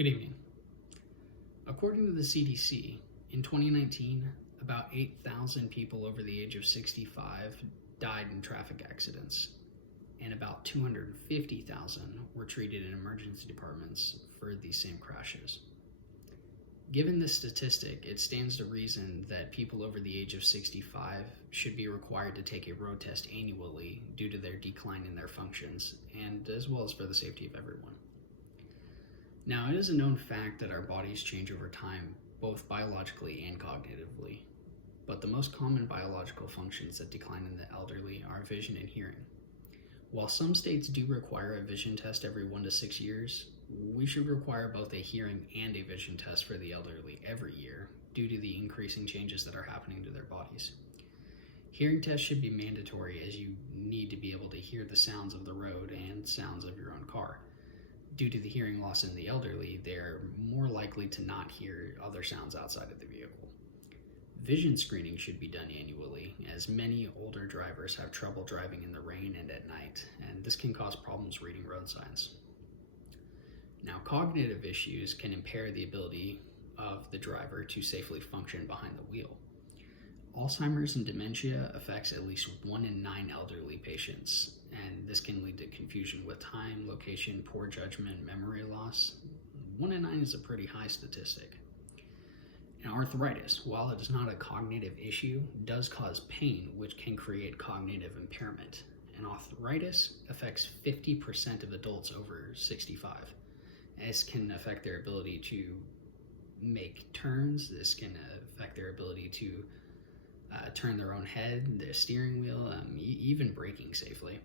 Good evening. According to the CDC, in 2019, about 8,000 people over the age of 65 died in traffic accidents, and about 250,000 were treated in emergency departments for these same crashes. Given this statistic, it stands to reason that people over the age of 65 should be required to take a road test annually due to their decline in their functions, and as well as for the safety of everyone. Now, it is a known fact that our bodies change over time, both biologically and cognitively, but the most common biological functions that decline in the elderly are vision and hearing. While some states do require a vision test every 1 to 6 years, we should require both a hearing and a vision test for the elderly every year due to the increasing changes that are happening to their bodies. Hearing tests should be mandatory as you need to be able to hear the sounds of the road and sounds of your own car. Due to the hearing loss in the elderly, they're more likely to not hear other sounds outside of the vehicle. Vision screening should be done annually, as many older drivers have trouble driving in the rain and at night, and this can cause problems reading road signs. Now, cognitive issues can impair the ability of the driver to safely function behind the wheel. Alzheimer's and dementia affects at least 1 in 9 elderly patients, and this can lead to confusion with time, location, poor judgment, memory loss. 1 in 9 is a pretty high statistic. Now, arthritis, while it is not a cognitive issue, does cause pain, which can create cognitive impairment. And arthritis affects 50% of adults over 65. This can affect their ability to make turns. This can affect their ability to turn their own head, their steering wheel, even braking safely.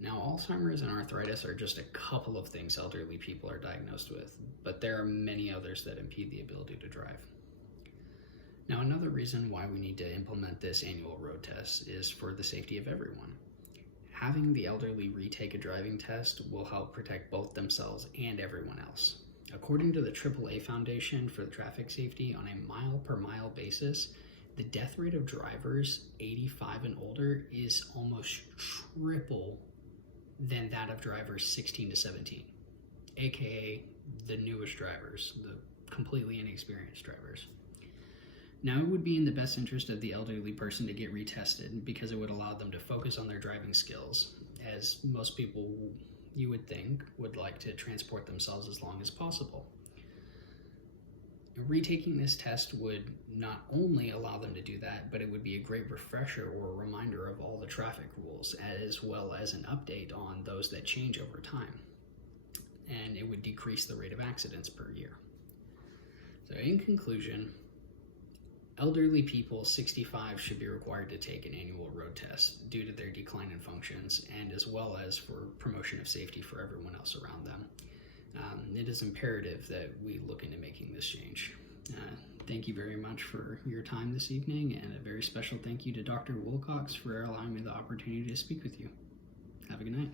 Now, Alzheimer's and arthritis are just a couple of things elderly people are diagnosed with, but there are many others that impede the ability to drive. Now, another reason why we need to implement this annual road test is for the safety of everyone. Having the elderly retake a driving test will help protect both themselves and everyone else. According to the AAA Foundation for Traffic Safety, on a mile-per-mile basis, the death rate of drivers 85 and older is almost triple than that of drivers 16 to 17, aka the newest drivers, the completely inexperienced drivers. Now, it would be in the best interest of the elderly person to get retested because it would allow them to focus on their driving skills, as most people, you would think, would like to transport themselves as long as possible. Retaking this test would not only allow them to do that, but it would be a great refresher or reminder of all the traffic rules, as well as an update on those that change over time. And it would decrease the rate of accidents per year. So in conclusion, elderly people 65 should be required to take an annual road test due to their decline in functions, and as well as for promotion of safety for everyone else around them. It is imperative that we look into making this change. Thank you very much for your time this evening, and a very special thank you to Dr. Wilcox for allowing me the opportunity to speak with you. Have a good night.